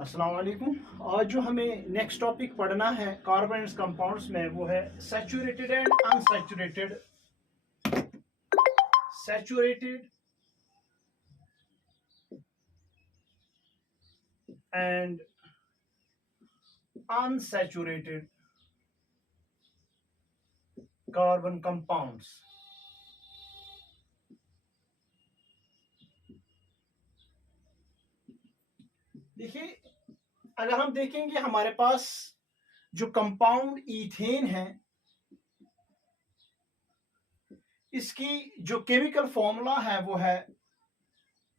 अस्सलाम वालेकुम। आज जो हमें नेक्स्ट टॉपिक पढ़ना है कार्बन कंपाउंड्स में वो है saturated and unsaturated saturated and unsaturated carbon compounds. देखिए, अगर हम देखेंगे हमारे पास जो कंपाउंड ईथेन है, इसकी जो केमिकल फॉर्मूला है वो है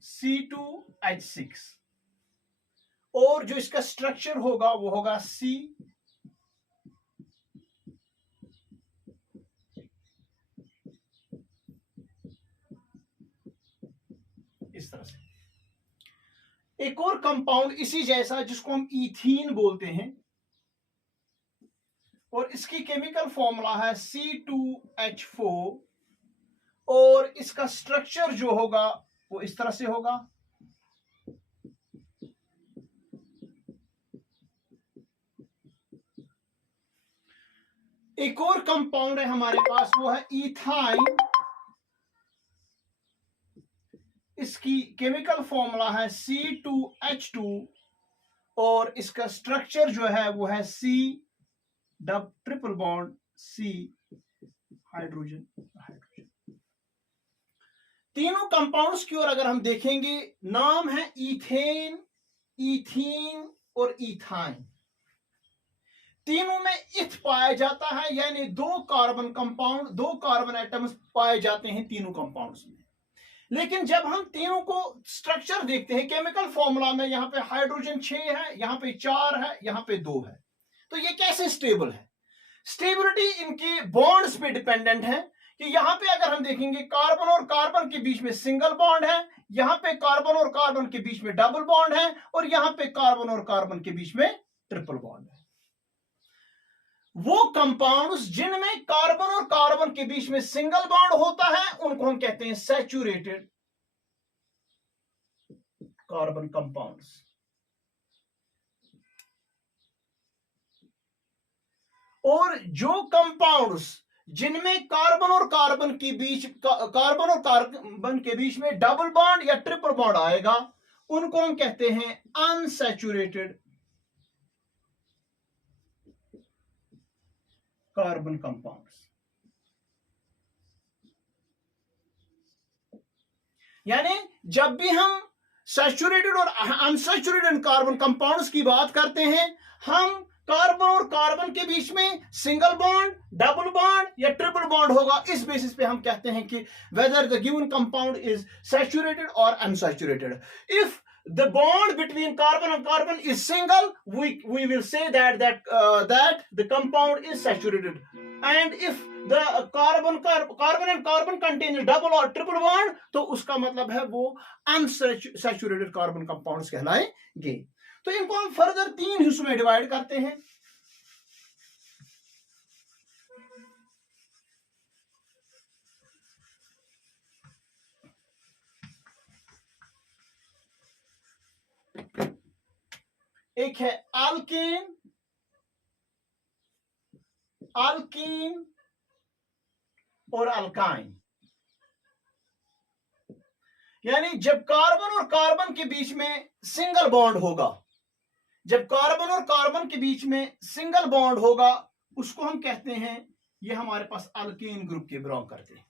C2H6 और जो इसका स्ट्रक्चर होगा वो होगा C इस तरह से। एक और कंपाउंड इसी जैसा जिसको हम ईथीन बोलते हैं और इसकी केमिकल फॉर्मूला है C2H4 और इसका स्ट्रक्चर जो होगा वो इस तरह से होगा। एक और कंपाउंड है हमारे पास, वो है इथाइन। इसकी केमिकल फॉर्मूला है C2H2 और इसका स्ट्रक्चर जो है वो है C triple bond C hydrogen. तीनों कंपाउंड्स की ओर अगर हम देखेंगे, नाम है ईथेन, ईथीन और ईथाइन। तीनों में इथ पाया जाता है, यानी दो कार्बन एटम्स पाए जाते हैं तीनों कंपाउंड्स में। लेकिन जब हम तीनों को स्ट्रक्चर देखते हैं केमिकल फॉर्मूला में, यहां पे हाइड्रोजन 6 है, यहां पे 4 है, यहां पे 2 है, तो ये कैसे स्टेबल है? स्टेबिलिटी इनके बॉन्ड्स पे डिपेंडेंट है कि यहां पे अगर हम देखेंगे कार्बन और कार्बन के बीच में सिंगल बॉन्ड है, यहां पे कार्बन और कार्बन के बीच में डबल बॉन्ड है और यहां पे कार्बन और कार्बन के बीच में ट्रिपल बॉन्ड है। वो कंपाउंड्स जिनमें कार्बन और कार्बन के बीच में सिंगल बॉन्ड होता है उनको हम कहते हैं सैचुरेटेड कार्बन कंपाउंड्स। और जो कंपाउंड्स जिनमें कार्बन और कार्बन के बीच में डबल बॉन्ड या ट्रिपल बॉन्ड आएगा उनको हम कहते हैं अनसैचुरेटेड कार्बन कंपाउंड्स। यानी जब भी हम सैचुरेटेड और अनसैचुरेटेड कार्बन कंपाउंड्स की बात करते हैं, हम कार्बन और कार्बन के बीच में सिंगल बॉन्ड, डबल बॉन्ड या ट्रिपल बॉन्ड होगा, इस बेसिस पे हम कहते हैं कि whether the given compound is saturated और unsaturated. If the bond between carbon and carbon is single, we will say that the compound is saturated, and if the carbon and carbon contains double or triple bond, तो उसका मतलब है वो unsaturated carbon compounds कहलाएंगे। तो इनको हम further 3 हिस्सों में डिवाइड करते हैं। एक है अल्कीन और अल्काइन। यानी जब कार्बन और कार्बन के बीच में सिंगल बॉन्ड होगा, जब कार्बन और कार्बन के बीच में सिंगल बॉन्ड होगा उसको हम कहते हैं, ये हमारे पास अल्कीन ग्रुप के बिलोंग करते हैं।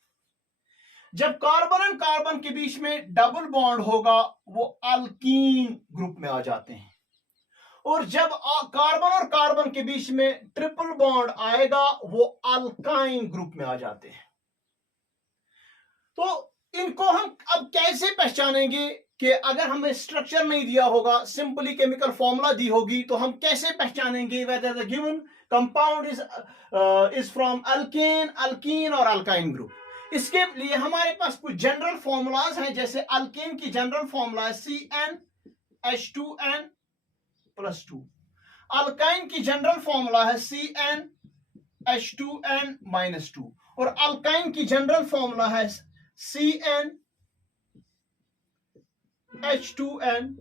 जब कार्बन और कार्बन के बीच में डबल बॉन्ड होगा वो अल्कीन ग्रुप में आ जाते हैं, और जब कार्बन और कार्बन के बीच में ट्रिपल बॉन्ड आएगा वो अल्काइन ग्रुप में आ जाते हैं। तो इनको हम अब कैसे पहचानेंगे कि अगर हमें स्ट्रक्चर नहीं दिया होगा, सिंपली केमिकल फॉर्मूला दी होगी, तो हम कैसे पहचानेंगे weather the given compound is from alkyne और अल्काइन ग्रुप? इसके लिए हमारे पास कुछ जनरल फॉर्मूलाज हैं। जैसे अल्कीन की जनरल फॉर्मूला है CnH2n+2। अल्काइन की जनरल फॉर्मूला है CnH2n-2 और अल्काइन की जनरल फॉर्मूला है CnH2n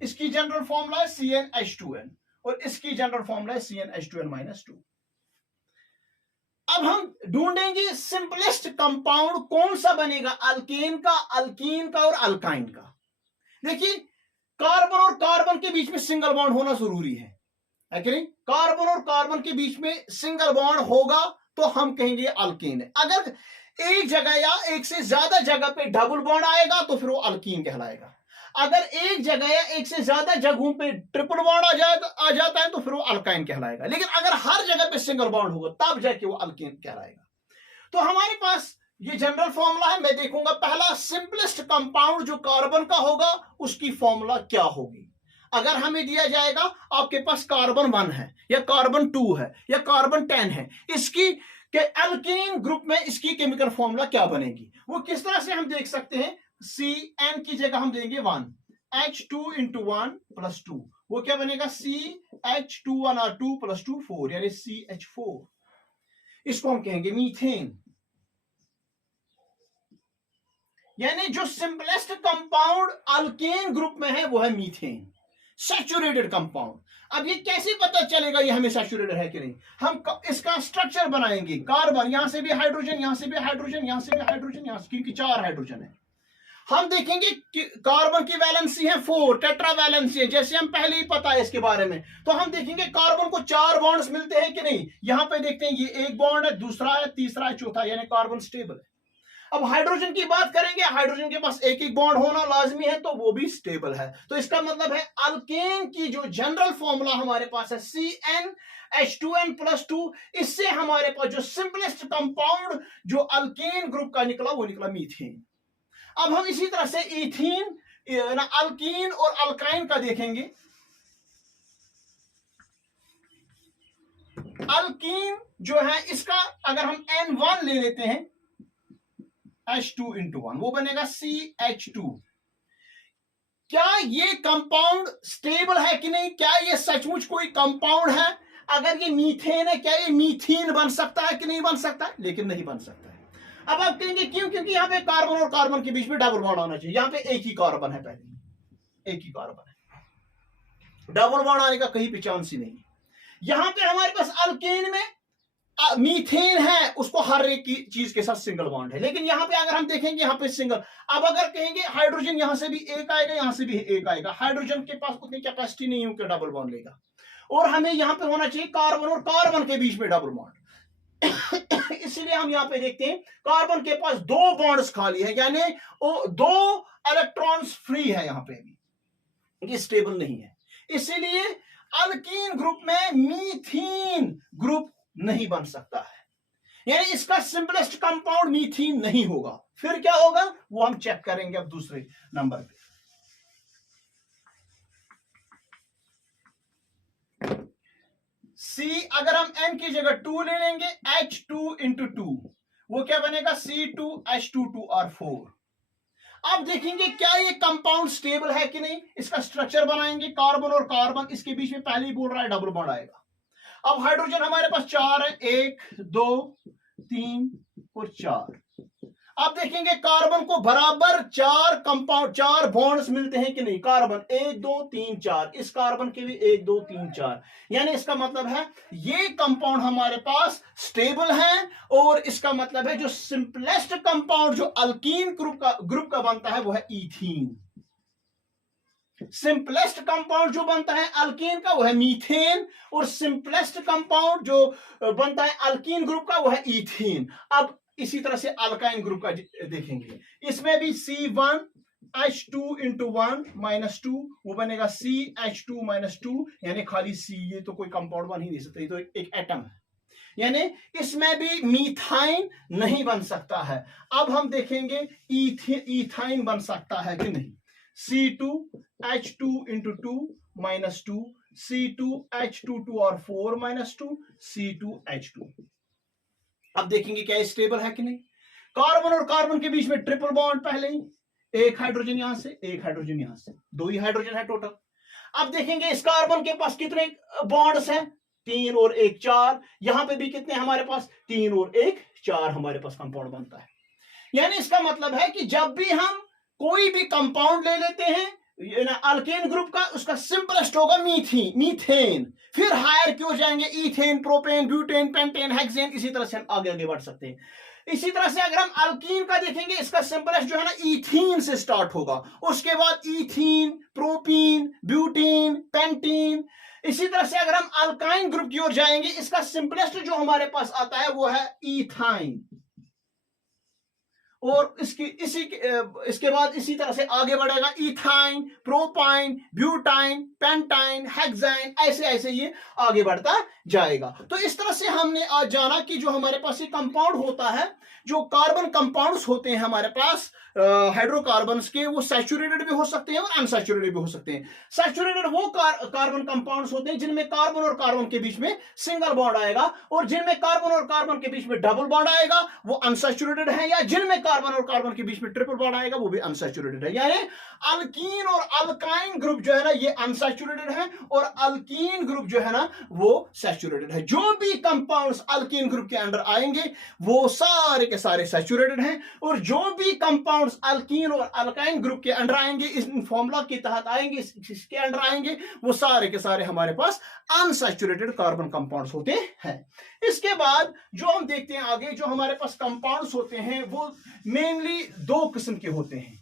इसकी जनरल फॉर्मूला है CnH2n और इसकी जनरल फॉर्मूला है CnH2n-2। अब हम ढूंढेंगे सिंपलेस्ट कंपाउंड कौन सा बनेगा, अल्केन का और अल्काइन का। देखिए कार्बन और कार्बन के बीच में सिंगल बॉन्ड होना जरूरी है कि नहीं? कार्बन और कार्बन के बीच में सिंगल बॉन्ड होगा तो हम कहेंगे अल्केन है। अगर एक जगह या एक से ज्यादा जगह पे डबल बॉन्ड आएगा तो फिर वो अल्कीन कहलाएगा। अगर एक जगह या एक से ज्यादा जगहों पे ट्रिपल बॉन्ड आ जाता है तो फिर वो अल्काइन कहलाएगा। लेकिन अगर हर जगह पे सिंगल बॉन्ड होगा तब जाके वो अल्कीन कहलाएगा। तो हमारे पास ये जनरल फॉर्मूला है। मैं देखूंगा पहला सिंपलेस्ट कंपाउंड जो कार्बन का होगा उसकी फॉर्मूला क्या होगी। अगर हमें दिया जाएगा आपके पास कार्बन 1 है या कार्बन 2 है या कार्बन 10 है, इसकी के अल्कीन ग्रुप में इसकी केमिकल फॉर्मूला क्या बनेगी, वो किस तरह से हम देख सकते हैं। CN की जगह हम देंगे 1, H2 × 1 + 2, वो क्या बनेगा CH2 + 2 4 यानी CH4। इसको हम कहेंगे मीथेन। यानी जो सिंपलेस्ट कंपाउंड अल्केन ग्रुप में है वो है मीथेन, सैचुरेटेड कंपाउंड। अब ये कैसे पता चलेगा ये हमें सैचुरेटेड है कि नहीं, हम इसका स्ट्रक्चर बनाएंगे। कार्बन, यहां से भी हाइड्रोजन, यहां से भी हाइड्रोजन, यहां से भी हाइड्रोजन, यहां से, क्योंकि 4 हाइड्रोजन है। हम देखेंगे कि कार्बन की वैलेंसी है 4, टेट्रा वैलेंसी है, जैसे हम पहले ही पता है इसके बारे में। तो हम देखेंगे कार्बन को 4 बॉन्ड्स मिलते हैं कि नहीं। यहां पे देखते हैं ये एक बॉन्ड है, दूसरा है, तीसरा है, चौथा, यानी कार्बन स्टेबल है। अब हाइड्रोजन की बात करेंगे, हाइड्रोजन के पास एक एक बॉन्ड होना लाजमी है तो वो भी स्टेबल है। तो इसका मतलब है अल्केन की जो जनरल फॉर्मूला हमारे पास है CnH2n+2, इससे हमारे पास जो सिंपलेस्ट कंपाउंड जो अल्केन ग्रुप का निकला वो निकला मीथेन। अब हम इसी तरह से इथीन, अल्कीन और अल्काइन का देखेंगे। अल्कीन जो है इसका अगर हम N1 ले लेते हैं H2 × 1, वो बनेगा CH2। क्या ये कंपाउंड स्टेबल है कि नहीं, क्या ये सचमुच कोई कंपाउंड है। अगर ये मीथेन है क्या ये मीथीन बन सकता है कि नहीं बन सकता है, लेकिन नहीं बन सकता है। अब आप कहेंगे क्यों, क्योंकि यहां पे कार्बन और कार्बन के बीच में डबल बॉन्ड आना चाहिए। यहां पे एक ही कार्बन है, पहले एक ही कार्बन है, डबल बॉन्ड आने का कहीं भी चांस ही नहीं। यहां पे हमारे पास अल्केन में मीथेन है, उसको हर एक की चीज के साथ सिंगल बॉन्ड है। लेकिन यहां पे अगर हम देखेंगे यहां पे सिंगल। अब अगर कहेंगे हाइड्रोजन, यहां से भी एक आएगा, यहां से भी एक आएगा, हाइड्रोजन के पास उतनी कैपेसिटी नहीं है कि डबल बॉन्ड लेगा। और हमें यहां पे होना चाहिए कार्बन और कार्बन के बीच में डबल बॉन्ड। इसलिए हम यहां पे देखते हैं कार्बन के पास 2 बॉन्ड्स खाली है, यानी 2 इलेक्ट्रॉन्स फ्री है, यहां पे भी ये स्टेबल नहीं है। इसीलिए अल्कीन ग्रुप में मीथेन ग्रुप नहीं बन सकता है, यानी इसका सिंपलेस्ट कंपाउंड मीथेन नहीं होगा। फिर क्या होगा वो हम चेक करेंगे अब दूसरे नंबर पे। C अगर हम N की जगह 2 ले लेंगे, H2 × 2, वो क्या बनेगा C2H22R4। अब देखेंगे क्या ये कंपाउंड स्टेबल है कि नहीं, इसका स्ट्रक्चर बनाएंगे। कार्बन और कार्बन, इसके बीच में पहले ही बोल रहा है डबल बॉन्ड आएगा। अब हाइड्रोजन हमारे पास 4 है, 1 2 3 और 4। अब देखेंगे कार्बन को बराबर 4 कंपाउंड 4 बॉन्ड्स मिलते हैं कि नहीं। कार्बन 1 2 3 4, इस कार्बन के भी 1 2 3 4, यानी इसका मतलब है ये कंपाउंड हमारे पास स्टेबल है। और इसका मतलब है जो सिंपलेस्ट कंपाउंड जो अल्कीन ग्रुप का बनता है वो है इथीन। सिंपलेस्ट कंपाउंड जो बनता है अल्कीन का वो है मीथेन, और सिंपलेस्ट कंपाउंड जो बनता है अल्कीन ग्रुप का वो है इथीन। अब इसी तरह से अल्काइन ग्रुप का देखेंगे, इसमें भी C1H2 × 1 - 2, वो बनेगा CH2 - 2, यानी खाली C, ये तो कोई कंपाउंड बन ही नहीं सकता, ये तो एक एटम है, यानी इसमें भी मीथाइन नहीं बन सकता है। अब हम देखेंगे इथाइन बन सकता है कि नहीं। C2H2 × 2 - 2, C2H22R4 - 2, C2H2। अब देखेंगे क्या स्टेबल है कि नहीं। कार्बन और कार्बन के बीच में ट्रिपल बॉन्ड, पहले ही एक हाइड्रोजन यहां से, एक हाइड्रोजन यहां से, 2 ही हाइड्रोजन है टोटल। अब देखेंगे इस कार्बन के पास कितने बॉन्ड्स हैं, 3 और 1 4। यहां पे भी कितने हमारे पास, 3 और 1 4 हमारे पास कंपाउंड बनता है। यानी इसका मतलब है कि जब भी हम कोई भी कंपाउंड ले लेते हैं ये ना अल्केन ग्रुप का उसका सिंपलेस्ट होगा मीथेन, फिर हायर क्यों जाएंगे ethane, propane, butane, pentane, hexane, इसी तरह से हम आगे आगे बढ़ सकते हैं। इसी तरह से अगर हम अल्कीन का देखेंगे, इसका सिंपलेस्ट जो है ना इथीन से स्टार्ट होगा, उसके बाद इथीन, प्रोपीन, ब्यूटीन, पेंटीन। इसी तरह से अगर हम अल्काइन ग्रुप की ओर जाएंगे, इसका सिंपलेस्ट जो हमारे पास आता है वो है इथाइन, और इसके बाद इसी तरह से आगे बढ़ेगा ethyne, propyne, butyne, pentyne, hexyne, ऐसे ऐसे ये आगे बढ़ता जाएगा। तो इस तरह से हमने आज जाना कि जो हमारे पास ये कंपाउंड होता है, जो कार्बन कंपाउंड्स होते हैं हमारे पास हाइड्रोकार्बन्स के, वो सैचुरेटेड भी हो सकते हैं और अनसैचुरेटेड भी हो सकते हैं। सैचुरेटेड वो कार्बन कंपाउंड्स होते हैं जिनमें कार्बन और कार्बन के बीच में सिंगल बॉन्ड आएगा, और जिनमें कार्बन और कार्बन के बीच में डबल बॉन्ड आएगा वो अनसैचुरेटेड है, या जिनमें कार्बन और कार्बन के बीच में ट्रिपल बॉन्ड आएगा वो भी अनसैचुरेटेड है। यानी अल्कीन और अल्काइन ग्रुप जो है ना ये अनसैचुरेटेड है, और अल्कीन ग्रुप जो है ना वो सैचुरेटेड है। जो भी कंपाउंड्स अल्कीन ग्रुप के अंडर आएंगे वो सारे के सारे सैचुरेटेड हैं, और जो भी कंपाउंड्स अल्कीन और अल्काइन ग्रुप के अंडर आएंगे, इस फॉर्मूला के तहत आएंगे, इसके अंडर आएंगे, वो सारे के सारे हमारे पास अनसैचुरेटेड कार्बन कंपाउंड्स होते हैं। इसके बाद जो हम देखते हैं आगे, जो हमारे पास कंपाउंड्स होते हैं वो मेनली दो किस्म के होते हैं।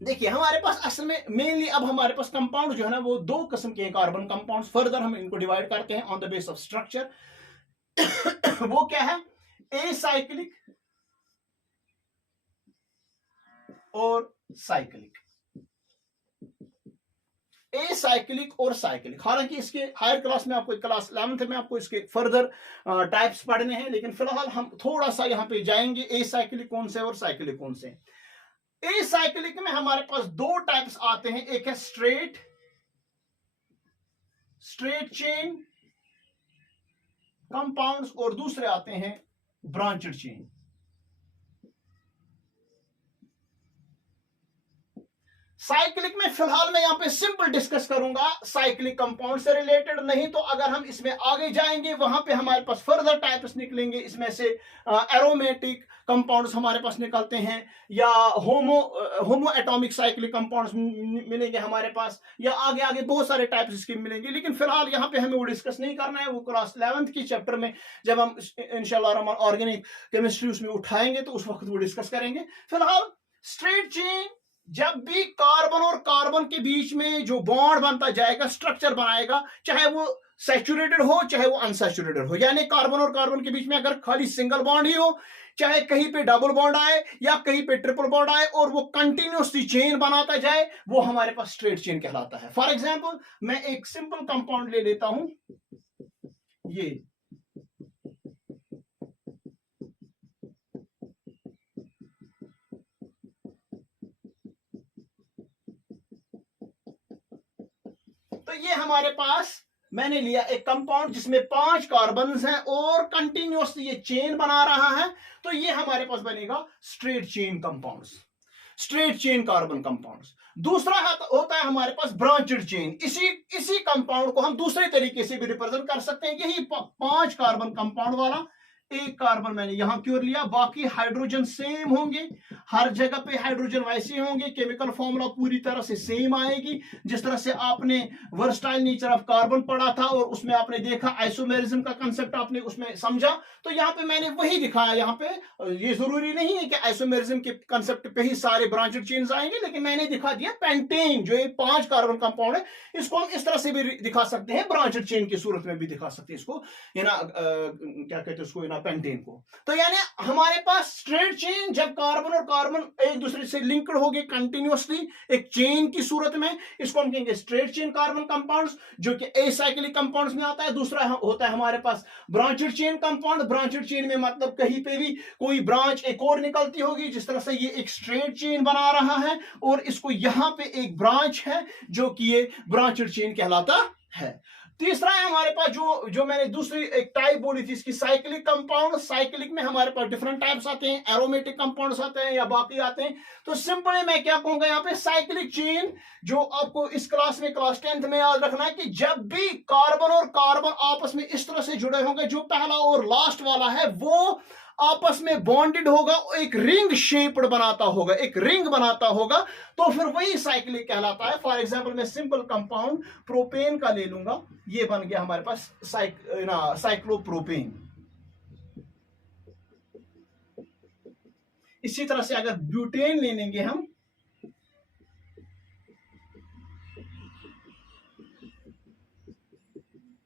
देखिए हमारे पास असल में मेनली अब हमारे पास कंपाउंड जो है ना वो दो किस्म के हैं कार्बन कंपाउंड्स। फर्दर हम इनको डिवाइड करते हैं on the base of structure. वो क्या है, एसाइक्लिक और साइक्लिक। एसाइक्लिक और साइक्लिक, हालांकि इसके हायर क्लास में आपको क्लास 11th में आपको इसके फर्दर टाइप्स पढ़ने हैं, लेकिन फिलहाल हम थोड़ा सा यहां पे जाएंगे एसाइक्लिक कौन से और साइक्लिक कौन से। एसाइक्लिक में हमारे पास दो टाइप्स आते हैं, एक है स्ट्रेट चेन कंपाउंड्स और दूसरे आते हैं ब्रांचेड चेन। साइक्लिक में फिलहाल मैं यहां पे सिंपल डिस्कस करूंगा साइक्लिक कंपाउंड से रिलेटेड, नहीं तो अगर हम इसमें आगे जाएंगे वहां पे हमारे पास फर्दर टाइप्स निकलेंगे। इसमें से एरोमेटिक कंपाउंड्स हमारे पास निकलते हैं, या होमो एटॉमिक साइक्लिक कंपाउंड्स मिलेंगे हमारे पास, या आगे आगे बहुत सारे टाइप्स इसके मिलेंगे। लेकिन फिलहाल यहाँ पे हमें वो डिस्कस नहीं करना है, वो क्लास 11th की चैप्टर में जब हम इंशाल्लाह ऑर्गेनिक केमिस्ट्री उसमें उठाएंगे तो उस वक्त वो डिस्कस करेंगे। फिलहाल स्ट्रेट चेन, जब भी कार्बन और कार्बन के बीच में जो बॉन्ड बनता जाएगा, स्ट्रक्चर बनाएगा, चाहे वो सैचुरेटेड हो चाहे वो अनसैचुरेटेड हो, यानी कार्बन और कार्बन के बीच में अगर खाली सिंगल बॉन्ड ही हो, चाहे कहीं पे डबल बॉन्ड आए या कहीं पे ट्रिपल बॉन्ड आए, और वो कंटिन्यूसली चेन बनाता जाए, वो हमारे पास स्ट्रेट चेन कहलाता है। फॉर एग्जांपल मैं एक सिंपल कंपाउंड ले लेता हूं, ये तो ये हमारे पास मैंने लिया एक कंपाउंड जिसमें 5 कार्बन्स हैं और कंटिन्यूअसली ये चेन बना रहा है, तो ये हमारे पास बनेगा straight chain compounds, straight chain carbon compounds. दूसरा होता है हमारे पास ब्रांचेड चेन। इसी कंपाउंड को हम दूसरे तरीके से भी रिप्रेजेंट कर सकते हैं, यही 5 कार्बन कंपाउंड वाला। एक कार्बन मैंने यहां क्यों लिया, बाकी हाइड्रोजन सेम होंगे, हर जगह पे हाइड्रोजन वैसे होंगे, केमिकल फॉर्मूला पूरी तरह से सेम आएगी। जिस तरह से आपने वर्सटाइल नेचर ऑफ कार्बन पढ़ा था और उसमें आपने देखा आइसोमेरिज्म का कंसेप्ट आपने उसमें समझा, तो यहाँ पे मैंने वही दिखाया। यहाँ पे ये जरूरी नहीं है कि आइसोमेरिज्म के कंसेप्ट पे ही सारे ब्रांचेड चेन्स आएंगे, लेकिन मैंने दिखा दिया पेंटेन जो एक 5 कार्बन कंपाउंड है, इसको हम इस तरह से भी दिखा सकते हैं, ब्रांचेड चेन की सूरत में भी दिखा सकते हैं इसको, क्या कहते हैं उसको, पेंटेन को। तो यानी हमारे पास स्ट्रेट चेन, जब कार्बन और कार्बन एक दूसरे से लिंक्ड हो गए कंटिन्यूअसली एक चेन की सूरत में, इसको हम कहेंगे स्ट्रेट चेन कार्बन कंपाउंड्स, जो कि एसाइक्लिक कंपाउंड्स में आता है। दूसरा होता है हमारे पास branched chain compound. Branched chain में मतलब कहीं पे भी कोई ब्रांच एक और निकलती होगी, जिस तरह से ये एक स्ट्रेट चेन बना रहा है और इसको यहां पे एक ब्रांच है जो कि ये ब्रांचेड चेन कहलाता है। तीसरा है हमारे पास जो जो मैंने दूसरी एक टाइप बोली थी इसकी, साइक्लिक कंपाउंड। साइक्लिक में हमारे पास डिफरेंट टाइप्स आते हैं, एरोमेटिक कंपाउंड्स आते हैं या बाकी आते हैं। तो सिंपली मैं क्या कहूंगा यहाँ पे, साइक्लिक चेन, जो आपको इस क्लास में क्लास 10th में याद रखना है कि जब भी कार्बन और कार्बन आपस में इस तरह से जुड़े होंगे, जो पहला और लास्ट वाला है वो आपस में बॉन्डेड होगा, एक रिंग शेप्ड बनाता होगा, एक रिंग बनाता होगा, तो फिर वही साइक्लिक कहलाता है। फॉर एग्जांपल मैं सिंपल कंपाउंड प्रोपेन का ले लूंगा, ये बन गया हमारे पास साइक्लोप्रोपेन। इसी तरह से अगर ब्यूटेन ले लेंगे हम,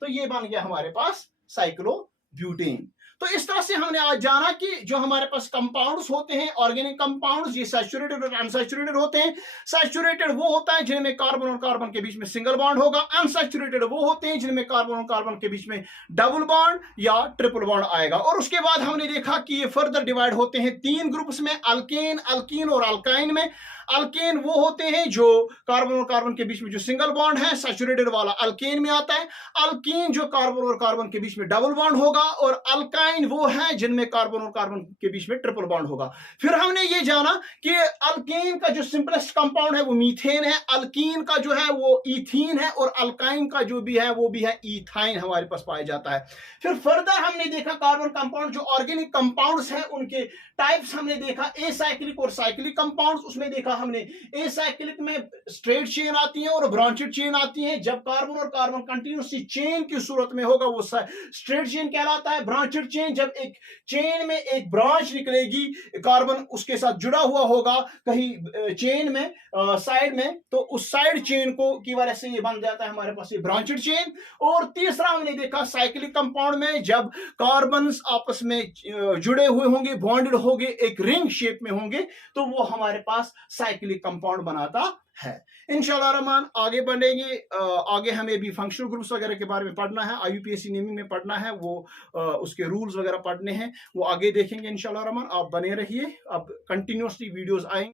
तो ये बन गया हमारे पास साइक्लोब्यूटेन। तो इस तरह से हमने आज जाना कि जो हमारे पास कंपाउंड्स होते हैं, ऑर्गेनिक कंपाउंड्स, ये सैचुरेटेड और अनसैचुरेटेड होते हैं। सैचुरेटेड वो होता है जिनमें कार्बन और कार्बन के बीच में सिंगल बॉन्ड होगा। अनसैचुरेटेड वो होते हैं जिनमें कार्बन और कार्बन के बीच में डबल बॉन्ड या ट्रिपल बॉन्ड आएगा। और उसके बाद हमने देखा कि ये फर्दर डिवाइड होते हैं 3 ग्रुप्स में, अल्केन, अल्कीन और अल्काइन में। अल्केन वो होते हैं जो कार्बन और कार्बन के बीच में जो सिंगल बॉन्ड है, सैचुरेटेड वाला अल्केन में आता है। अल्कीन जो कार्बन और कार्बन के बीच में डबल बॉन्ड होगा, और अल्काइन वो है जिनमें कार्बन और कार्बन के बीच में ट्रिपल बॉन्ड होगा। फिर हमने ये जाना कि अल्केन का जो सिंपलेस्ट कंपाउंड है वो मीथेन है, अल्कीन का जो है वो इथीन है, और अल्काइन का जो भी है वो भी है इथाइन हमारे पास पाया जाता है। फिर फर्दर हमने देखा कार्बन कंपाउंड जो ऑर्गेनिक कंपाउंड्स हैं उनके टाइप्स हमने देखा, एसाइक्लिक और साइक्लिक कंपाउंड्स। उसमें देखा हमने एसाइक्लिक में स्ट्रेट चेन आती है और ब्रांचेड चेन आती है। जब कार्बन और कार्बन कंटिन्यूसली चेन की सूरत में होगा वो स्ट्रेट चेन कहलाता है। ब्रांचेड चेन, जब एक चेन में एक ब्रांच निकलेगी, कार्बन उसके साथ जुड़ा हुआ होगा कहीं चेन में साइड में, तो उस साइड चेन को की वजह से ये बन जाता है हमारे पास ये ब्रांचेड चेन। और तीसरा हमने देखा साइक्लिक कंपाउंड में जब कार्बन आपस में जुड़े हुए होंगे, बॉन्डेड होंगे, एक रिंग शेप में होंगे, तो वो हमारे पास साइक्लिक कंपाउंड बनाता है। इंशाल्लाह रहमान आगे बढ़ेंगे। आगे हमें भी फंक्शनल ग्रुप्स वगैरह के बारे में पढ़ना है, IUPAC नेमिंग में पढ़ना है, वो उसके रूल्स वगैरह पढ़ने हैं, वो आगे देखेंगे इंशाल्लाह रहमान। आप बने रहिए, अब कंटिन्यूसली वीडियोस आएंगे।